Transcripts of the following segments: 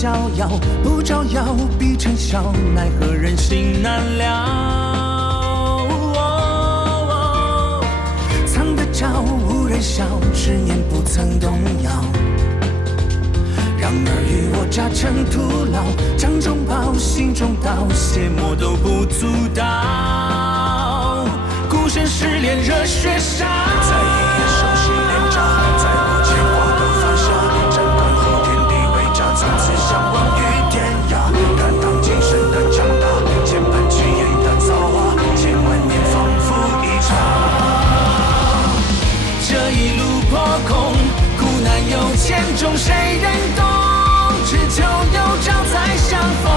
逍遥，不招摇必成笑，奈何人心难料。藏得着无人晓，执念不曾动摇。让尔虞我诈成徒劳，掌中宝，心中刀，邪魔都不足道。孤身失恋热血烧，在一夜熟悉连招，再无牵挂都放下，斩断后天地为家，从此相忘于天涯。敢当今生的强大，千般剧演的造化，千万年仿佛一场。这一路破空，苦难有千种，谁人懂？只求有朝再相逢，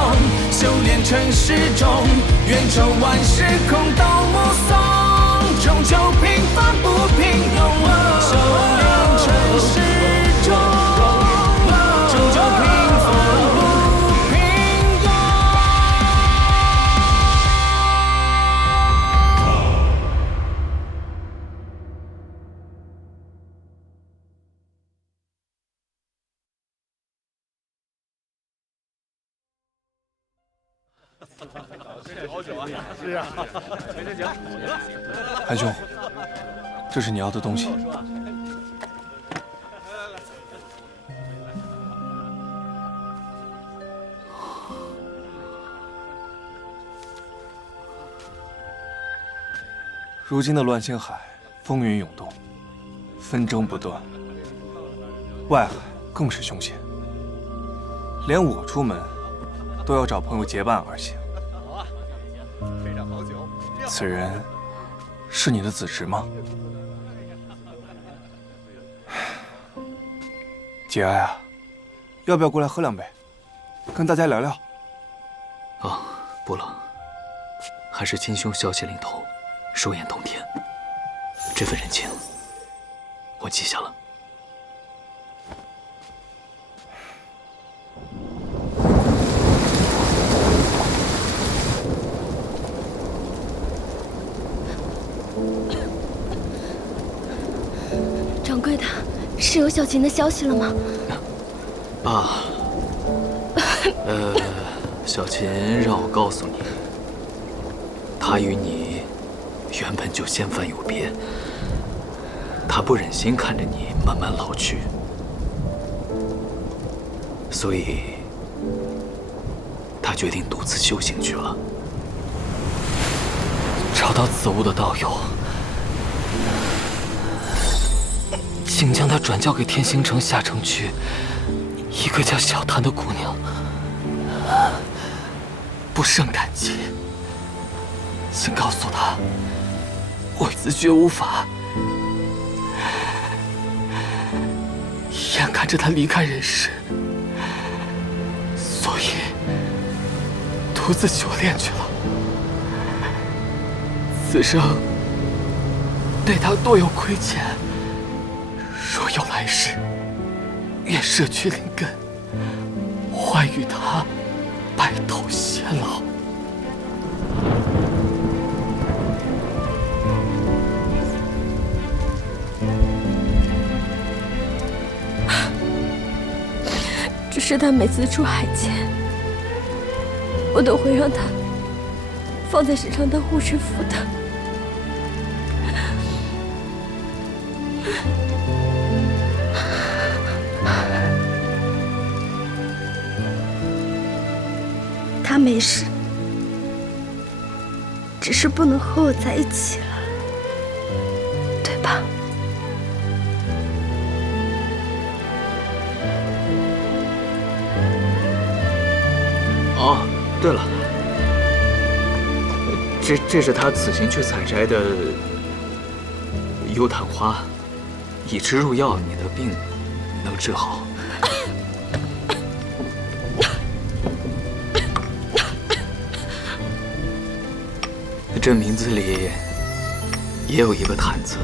修炼成始终，愿愁万事空都目送，终究平凡不平庸。修炼成始终，终究平凡不平庸。韩兄，这是你要的东西。如今的乱星海，风云涌动，纷争不断，外海更是凶险，连我出门都要找朋友结伴而行。此人是你的子侄吗？节哀啊，要不要过来喝两杯，跟大家聊聊？啊，不了，还是金兄消息领头，寿宴同天，这份人情我记下了。掌柜的，是有小琴的消息了吗？啊，小琴让我告诉你，她与你原本就仙凡有别，她不忍心看着你慢慢老去，所以她决定独自修行去了，找到此物的道友。请将他转交给天星城下城区一个叫小檀的姑娘，不胜感激。请告诉她，我自觉无法，眼看着她离开人世，所以独自修炼去了。此生对她多有亏欠。若有来世，愿舍去灵根，还与他白头偕老。只是他每次出海前，我都会让他放在身上当护身符的。他没事，只是不能和我在一起了，对吧？哦，对了，这是他此行去采摘的幽檀花，以吃入药，你的病能治好。这名字里也有一个檀字，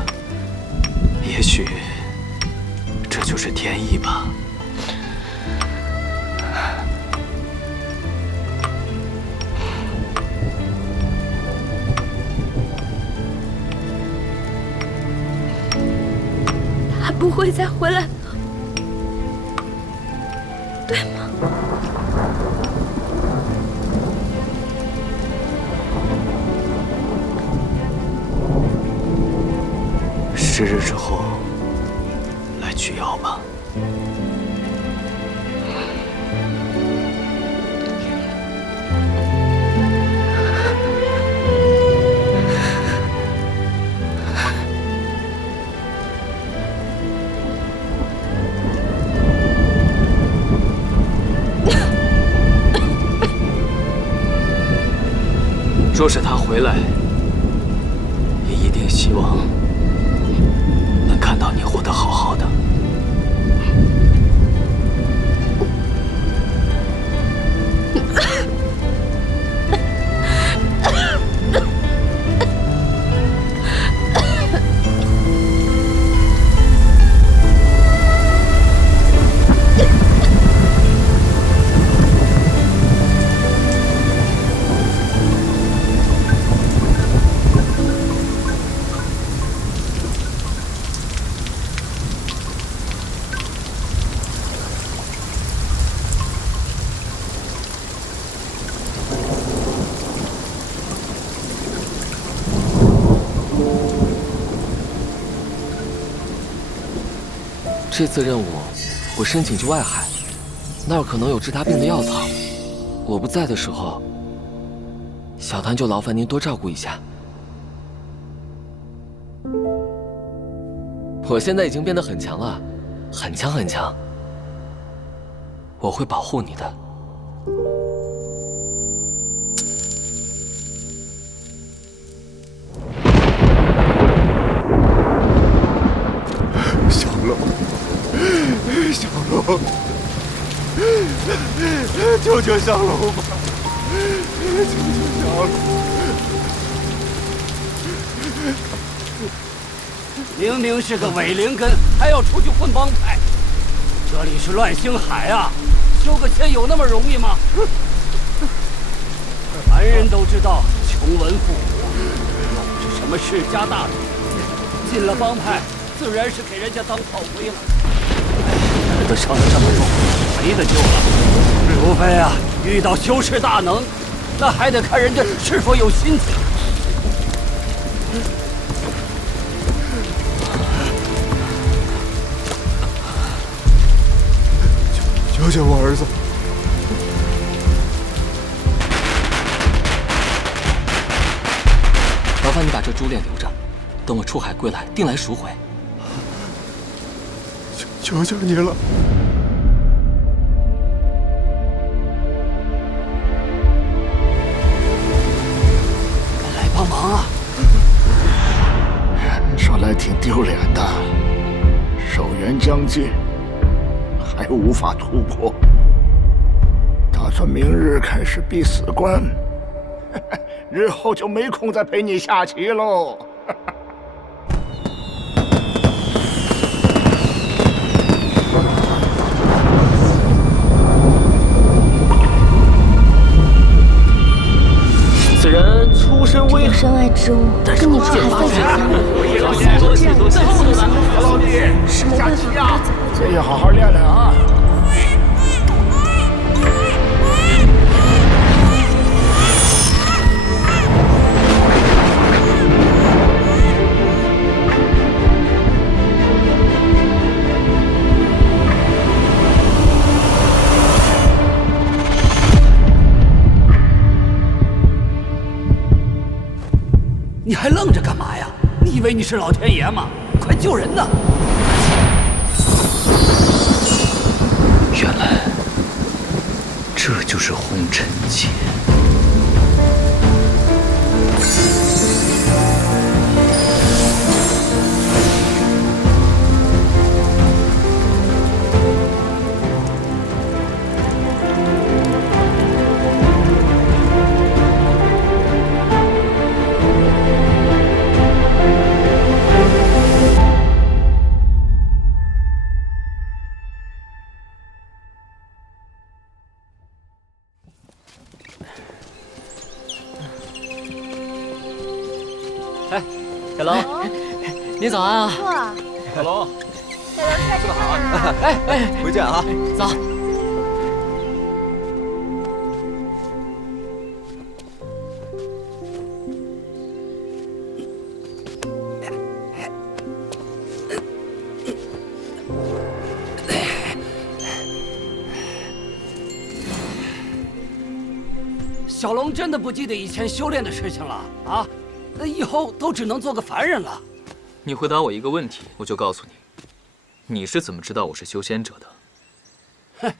也许这就是天意吧。他不会再回来了，对吗？ 10日之后来取药吧。若是他回来，也一定希望能看到你活得好好的。这次任务，我申请去外海，那儿可能有治他病的药草。我不在的时候，小谭就劳烦您多照顾一下。我现在已经变得很强了，很强很强。我会保护你的。小龙，小龙，救救小龙吧！救救小龙！明明是个伪灵根，还要出去混帮派。这里是乱星海啊，修个仙有那么容易吗？凡人都知道穷文富武，又不是什么世家大族，进了帮派，自然是给人家当炮灰了。人都伤得这么重，没得救了。除非啊，遇到修士大能，那还得看人家是否有心思。救救我儿子！劳烦你把这珠链留着，等我出海归来，定来赎回。求求你了！来帮忙啊！说来挺丢脸的，寿元将近，还无法突破，打算明日开始闭死关，日后就没空再陪你下棋喽。此人出身微寒，身外之物，跟你出海算什么？老弟，下棋呀！这也好好练练啊！你还愣着干嘛呀？你以为你是老天爷吗？快救人呐！原来这就是红尘劫。哎，小龙，你早安啊！小龙，小龙帅，吃饭了。哎，回见啊！走。小龙真的不记得以前修炼的事情了啊？那以后都只能做个凡人了。你回答我一个问题，我就告诉你，你是怎么知道我是修仙者的？哼，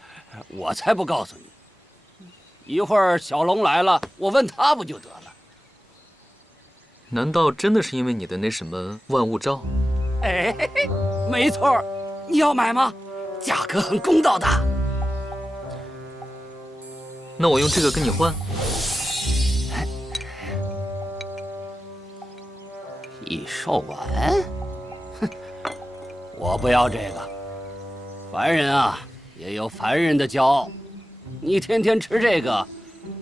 我才不告诉你。一会儿小龙来了，我问他不就得了？难道真的是因为你的那什么万物罩？哎，没错，你要买吗？价格很公道的。那我用这个跟你换。益寿丸？哼，我不要这个。凡人啊，也有凡人的骄傲。你天天吃这个，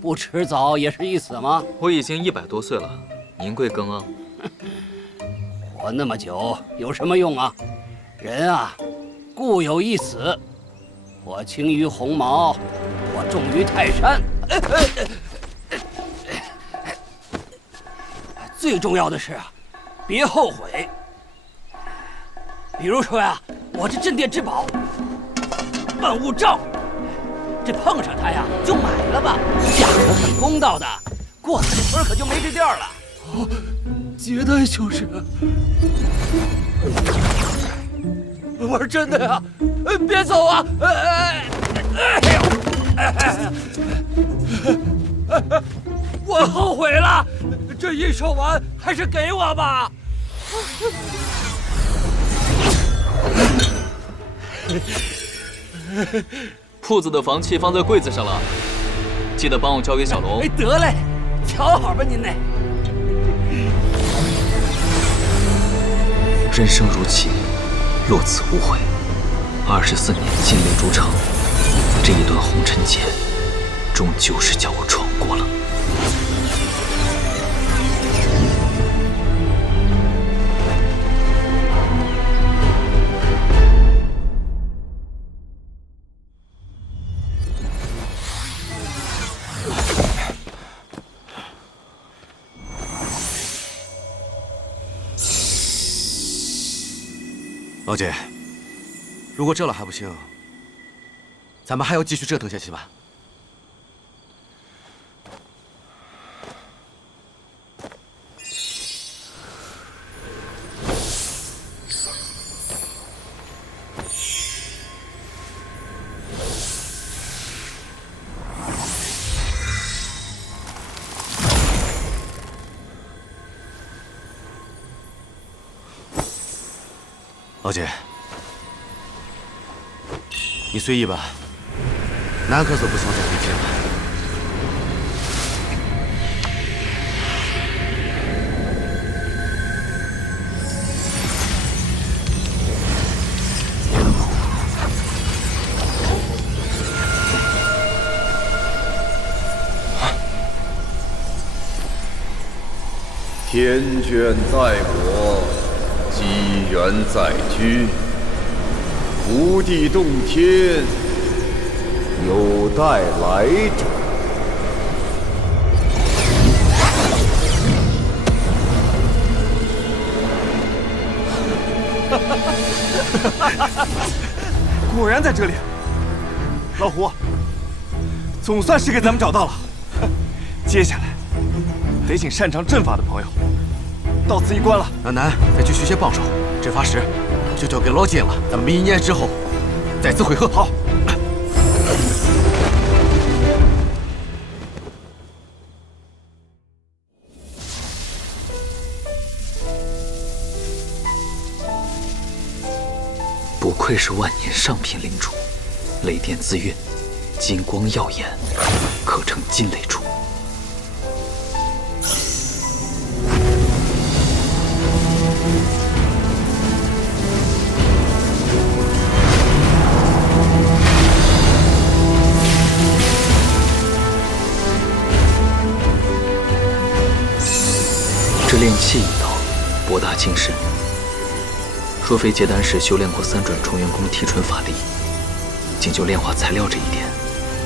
不迟早也是一死吗？我已经100多岁了，您贵庚啊？活那么久有什么用啊？人啊，固有一死。我轻于鸿毛，我重于泰山。最重要的是啊，别后悔。比如说呀，我这镇店之宝万物罩，这碰上它呀就买了吧，价格很公道的，过了这村可就没这店了。哦，接待就是。我是真的呀，别走啊！我后悔了，这益寿丸还是给我吧。铺子的房契放在柜子上了，记得帮我交给小龙。哎，得嘞，瞧好吧您嘞。人生如棋，落此无悔。24年金雷主场，这一段红尘劫，终究是叫我闯过了。老姐，如果这了还不行，咱们还要继续折腾下去吧？老姐，你随意吧，俺可是不想再回去了。天眷在我，机缘在居，福地洞天，有待来者。果然在这里，老胡，总算是给咱们找到了。接下来得请擅长阵法的朋友，到此一关了。那咱再去学些帮手，阵法师就交给老金了。咱们明年之后再次会合。好。不愧是万年上品灵主，雷电自运，金光耀眼，可成金雷主。这炼气一道，博大精深。若非结丹时修炼过3转重元功提纯法力，仅就炼化材料这一点，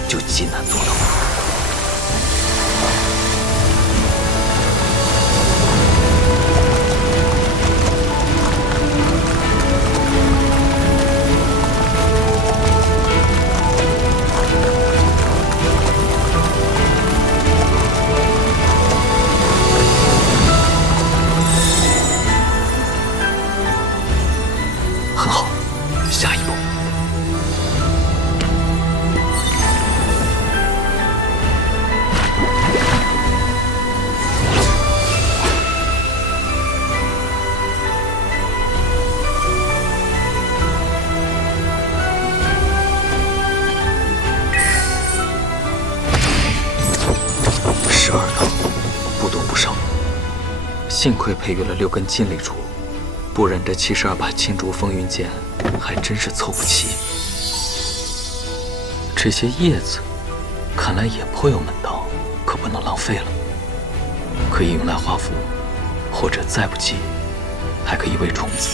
就极难做到。幸亏培育了6根金灵珠，不然这72把金竹风云剑还真是凑不齐。这些叶子看来也颇有门道，可不能浪费了。可以用来画符，或者再不济，还可以喂虫子。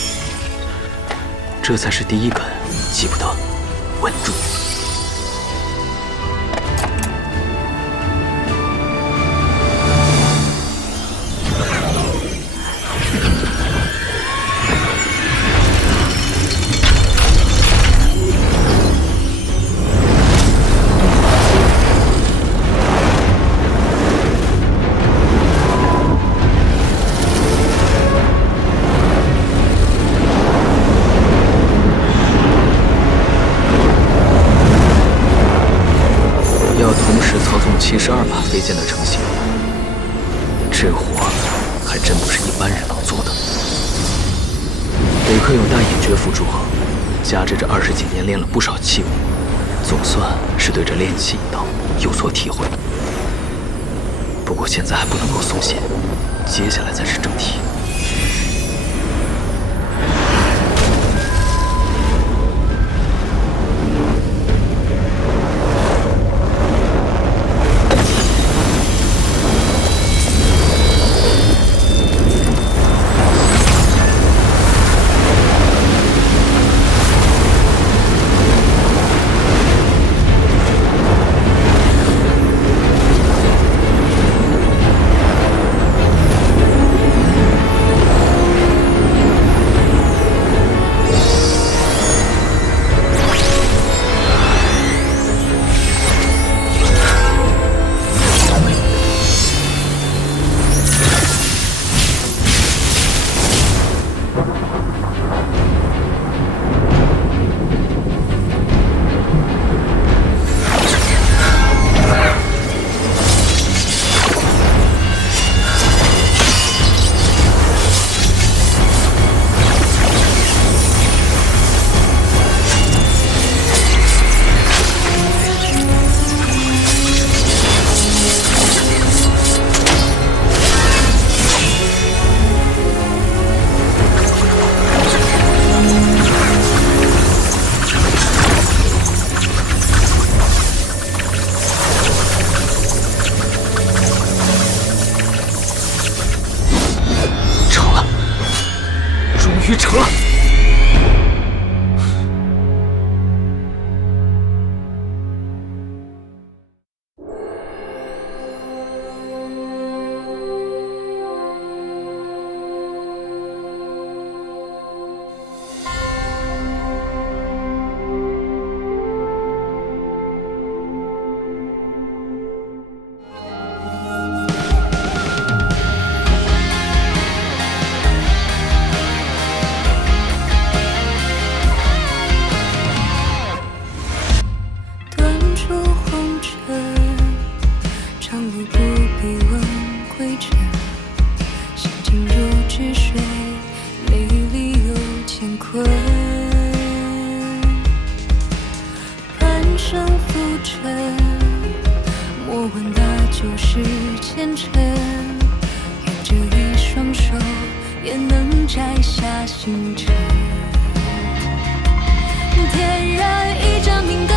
这才是第一根，急不得，稳住。72把飞剑的成型，这活还真不是一般人能做的。得亏有大隐诀辅助，加之这20几年练了不少器物，总算是对这炼气一道有所体会。不过现在还不能够松懈，接下来才是正题。终于成了！就是前程，用这一双手也能摘下星辰。点燃一盏明灯。